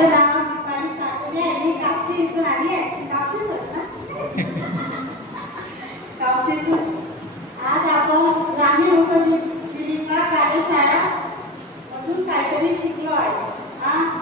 माझं नाव दीपाली साकोरे आहे. मी कापशी इथून आली आहे. कापशीच होत ना. कापशीतून आज आपण ग्रामीण उपजीविका कार्यशाळा मधून काहीतरी शिकलो आहे.